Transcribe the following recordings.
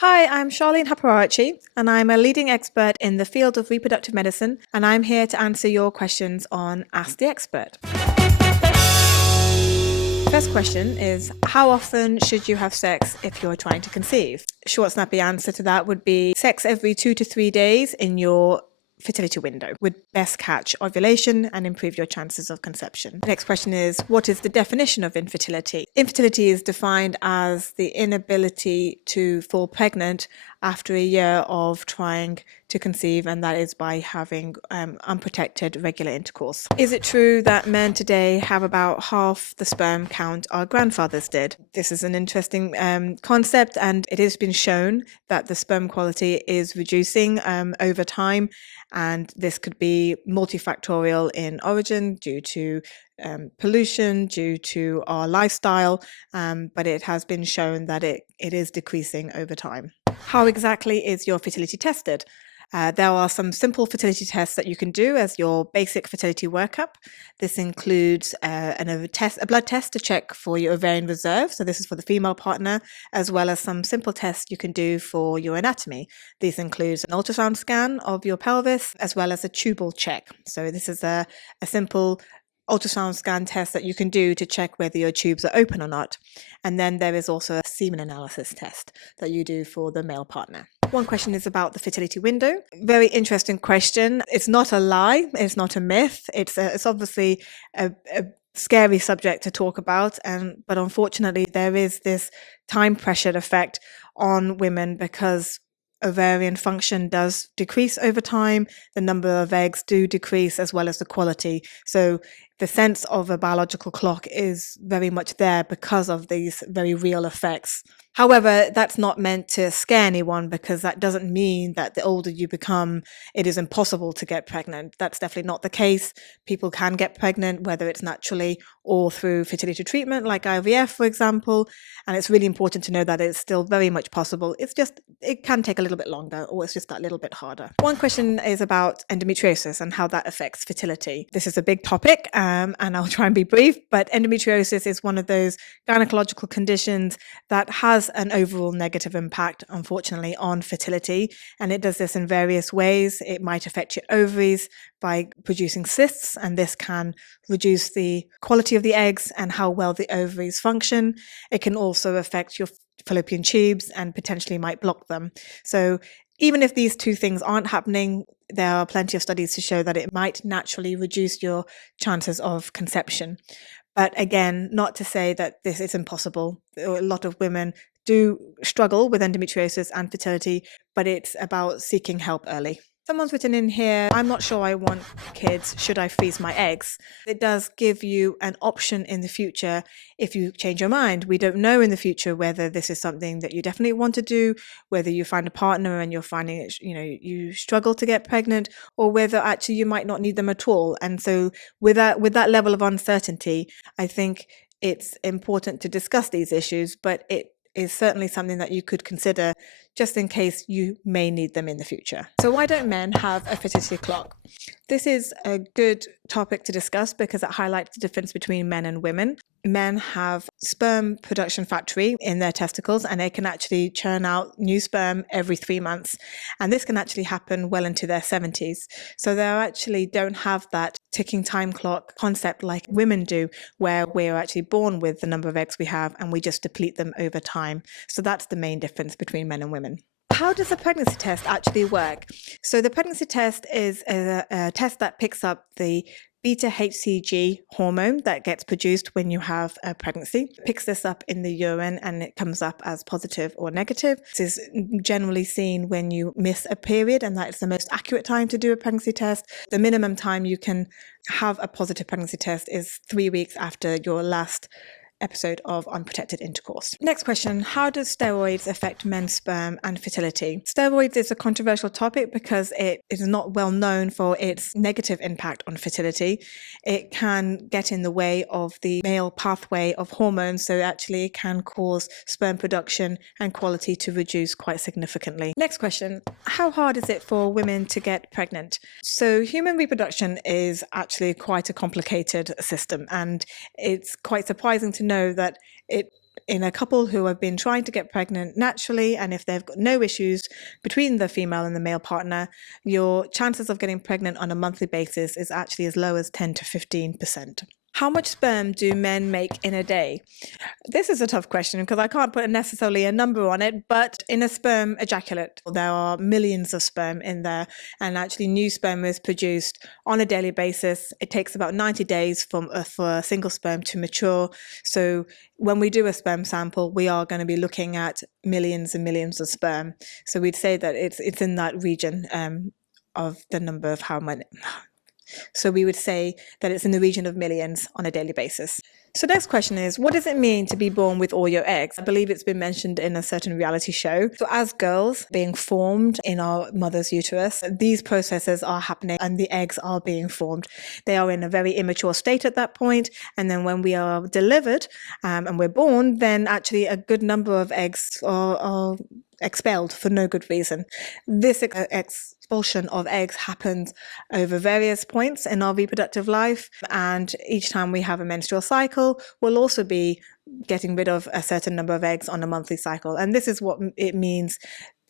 Hi, I'm Charlene Haparachi, and I'm a leading expert in the field of reproductive medicine, and I'm here to answer your questions on Ask the Expert. First question is, how often should you have sex if you're trying to conceive? Short, snappy answer to that would be sex every 2 to 3 days in your fertility window would best catch ovulation and improve your chances of conception. The next question is, what is the definition of infertility? Infertility is defined as the inability to fall pregnant after a year of trying to conceive, and that is by having unprotected regular intercourse. Is it true that men today have about half the sperm count our grandfathers did? This is an interesting concept, and it has been shown that the sperm quality is reducing over time. And this could be multifactorial in origin due to pollution, due to our lifestyle, but it has been shown that it is decreasing over time. How exactly is your fertility tested? There are some simple fertility tests that you can do as your basic fertility workup. This includes a blood test to check for your ovarian reserve. So this is for the female partner, as well as some simple tests you can do for your anatomy. These include an ultrasound scan of your pelvis, as well as a tubal check. So this is a simple ultrasound scan test that you can do to check whether your tubes are open or not. And then there is also a semen analysis test that you do for the male partner. One question is about the fertility window. Very interesting question. It's not a lie. It's not a myth. It's obviously a scary subject to talk about, but unfortunately there is this time pressured effect on women because ovarian function does decrease over time. The number of eggs do decrease, as well as the quality. So the sense of a biological clock is very much there because of these very real effects. However, that's not meant to scare anyone, because that doesn't mean that the older you become, it is impossible to get pregnant. That's definitely not the case. People can get pregnant, whether it's naturally or through fertility treatment like IVF, for example. And it's really important to know that it's still very much possible. It's just, it can take a little bit longer, or it's just that little bit harder. One question is about endometriosis and how that affects fertility. This is a big topic, and I'll try and be brief, but endometriosis is one of those gynecological conditions that has an overall negative impact, unfortunately, on fertility. And it does this in various ways. It might affect your ovaries by producing cysts, and this can reduce the quality of the eggs and how well the ovaries function. It can also affect your fallopian tubes and potentially might block them. So even if these two things aren't happening, there are plenty of studies to show that it might naturally reduce your chances of conception. But again, not to say that this is impossible. A lot of women do struggle with endometriosis and fertility, but it's about seeking help early. Someone's written in here, I'm not sure I want kids, should I freeze my eggs? It does give you an option in the future if you change your mind. We don't know in the future whether this is something that you definitely want to do, whether you find a partner and you're finding it, you struggle to get pregnant, or whether actually you might not need them at all. And so with that level of uncertainty, I think it's important to discuss these issues, but it is certainly something that you could consider just in case you may need them in the future. So why don't men have a fertility clock? This is a good topic to discuss because it highlights the difference between men and women. Men have sperm production factory in their testicles, and they can actually churn out new sperm every 3 months. And this can actually happen well into their 70s. So they actually don't have that ticking time clock concept like women do, where we're actually born with the number of eggs we have and we just deplete them over time. So that's the main difference between men and women. How does a pregnancy test actually work? So the pregnancy test is a test that picks up the beta-HCG hormone that gets produced when you have a pregnancy. It picks this up in the urine and it comes up as positive or negative. This is generally seen when you miss a period, and that is the most accurate time to do a pregnancy test. The minimum time you can have a positive pregnancy test is 3 weeks after your last episode of unprotected intercourse. Next question, how does steroids affect men's sperm and fertility? Steroids is a controversial topic because it is not well known for its negative impact on fertility. It can get in the way of the male pathway of hormones, so actually it can cause sperm production and quality to reduce quite significantly. Next question, how hard is it for women to get pregnant? So human reproduction is actually quite a complicated system, and it's quite surprising to know that it in a couple who have been trying to get pregnant naturally, and if they've got no issues between the female and the male partner, your chances of getting pregnant on a monthly basis is actually as low as 10 to 15%. How much sperm do men make in a day? This is a tough question because I can't put necessarily a number on it, but in a sperm ejaculate, there are millions of sperm in there, and actually new sperm is produced on a daily basis. It takes about 90 days for a single sperm to mature. So when we do a sperm sample, we are going to be looking at millions and millions of sperm. So we'd say that it's in that region of the number of how many. So we would say that it's in the region of millions on a daily basis. So next question is, what does it mean to be born with all your eggs? I believe it's been mentioned in a certain reality show. So as girls being formed in our mother's uterus, these processes are happening and the eggs are being formed. They are in a very immature state at that point. And then when we are delivered and we're born, then actually a good number of eggs are expelled for no good reason. This expulsion of eggs happens over various points in our reproductive life, and each time we have a menstrual cycle, we'll also be getting rid of a certain number of eggs on a monthly cycle. And this is what it means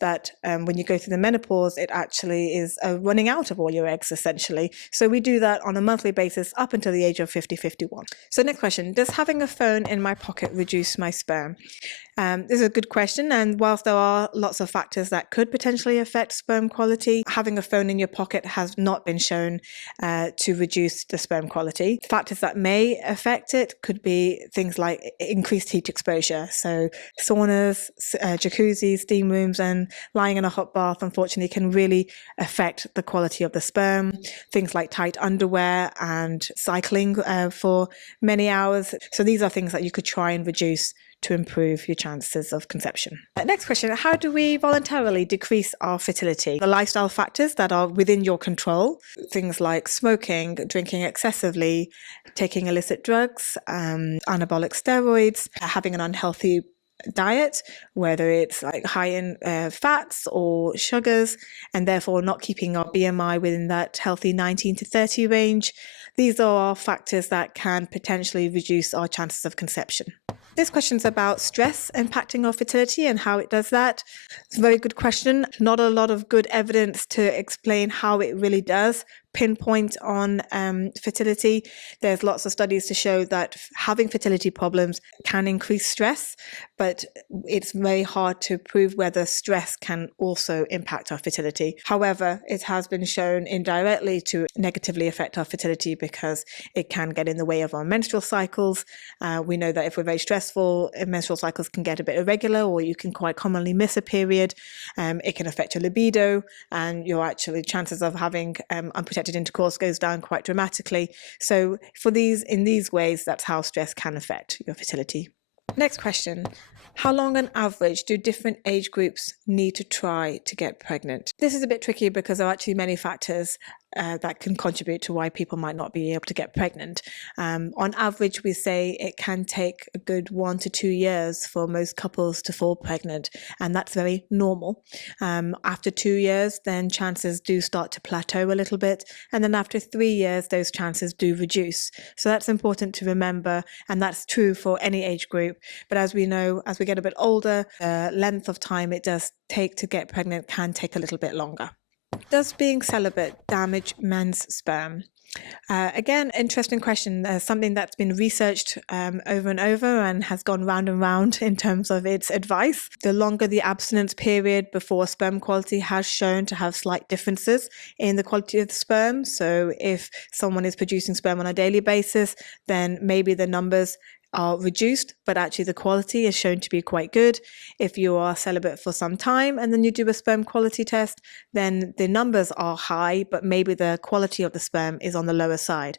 that when you go through the menopause, it actually is running out of all your eggs, essentially. So we do that on a monthly basis up until the age of 50, 51. So next question, does having a phone in my pocket reduce my sperm? This is a good question. And whilst there are lots of factors that could potentially affect sperm quality, having a phone in your pocket has not been shown to reduce the sperm quality. Factors that may affect it could be things like increased heat exposure. So saunas, jacuzzis, steam rooms, and lying in a hot bath, unfortunately, can really affect the quality of the sperm. Things like tight underwear and cycling for many hours. So these are things that you could try and reduce to improve your chances of conception. Next question, how do we voluntarily decrease our fertility? The lifestyle factors that are within your control, things like smoking, drinking excessively, taking illicit drugs, anabolic steroids, having an unhealthy diet, whether it's like high in fats or sugars, and therefore not keeping our BMI within that healthy 19 to 30 range. These are factors that can potentially reduce our chances of conception. This question is about stress impacting our fertility and how it does that. It's a very good question. Not a lot of good evidence to explain how it really does pinpoint on fertility. There's lots of studies to show that having fertility problems can increase stress, but it's very hard to prove whether stress can also impact our fertility. However, it has been shown indirectly to negatively affect our fertility because it can get in the way of our menstrual cycles. We know that if we're very stressful, menstrual cycles can get a bit irregular, or you can quite commonly miss a period. It can affect your libido, and your actually chances of having unprotected intercourse goes down quite dramatically. So in these ways, that's how stress can affect your fertility. Next question. How long on average do different age groups need to try to get pregnant? This is a bit tricky because there are actually many factors that can contribute to why people might not be able to get pregnant. On average, we say it can take a good 1 to 2 years for most couples to fall pregnant, and that's very normal. After 2 years, then chances do start to plateau a little bit, and then after 3 years, those chances do reduce. So that's important to remember, and that's true for any age group. But as we know, as we get a bit older, the length of time it does take to get pregnant can take a little bit longer. Does being celibate damage men's sperm? Again, interesting question. Something that's been researched over and over and has gone round and round in terms of its advice. The longer the abstinence period before sperm quality has shown to have slight differences in the quality of the sperm. So if someone is producing sperm on a daily basis, then maybe the numbers are reduced, but actually the quality is shown to be quite good. If you are celibate for some time and then you do a sperm quality test, then the numbers are high, but maybe the quality of the sperm is on the lower side.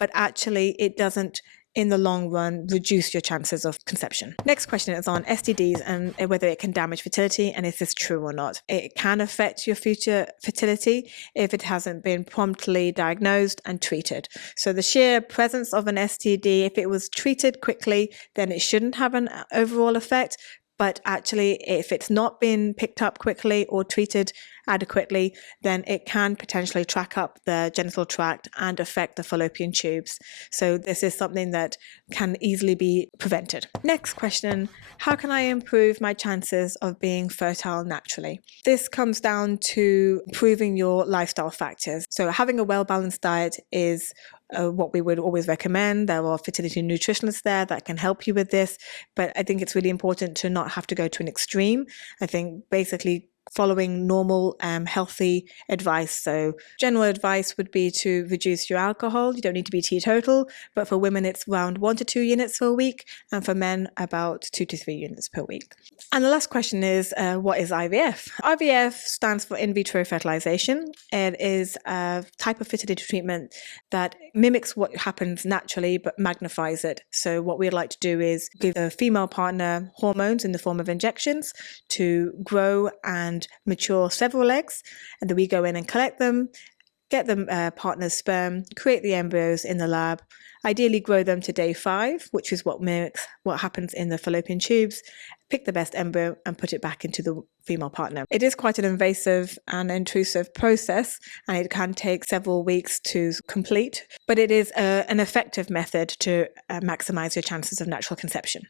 But actually it doesn't, in the long run, reduce your chances of conception. Next question is on STDs and whether it can damage fertility, and is this true or not? It can affect your future fertility if it hasn't been promptly diagnosed and treated. So the sheer presence of an STD, if it was treated quickly, then it shouldn't have an overall effect. But actually, if it's not been picked up quickly or treated adequately, then it can potentially track up the genital tract and affect the fallopian tubes. So this is something that can easily be prevented. Next question, how can I improve my chances of being fertile naturally? This comes down to improving your lifestyle factors. So having a well-balanced diet is what we would always recommend. There are fertility nutritionists there that can help you with this, but I think it's really important to not have to go to an extreme. I think basically following normal, healthy advice. So general advice would be to reduce your alcohol. You don't need to be teetotal, but for women, it's around 1 to 2 units per week, and for men, about 2 to 3 units per week. And the last question is, what is IVF? IVF stands for in vitro fertilization. It is a type of fertility treatment that mimics what happens naturally, but magnifies it. So what we'd like to do is give the female partner hormones in the form of injections to grow and mature several eggs, and then we go in and collect them, get the partner's sperm, create the embryos in the lab, ideally grow them to day 5, which is what mimics what happens in the fallopian tubes, pick the best embryo and put it back into the female partner. It is quite an invasive and intrusive process, and it can take several weeks to complete, but it is an effective method to maximize your chances of natural conception.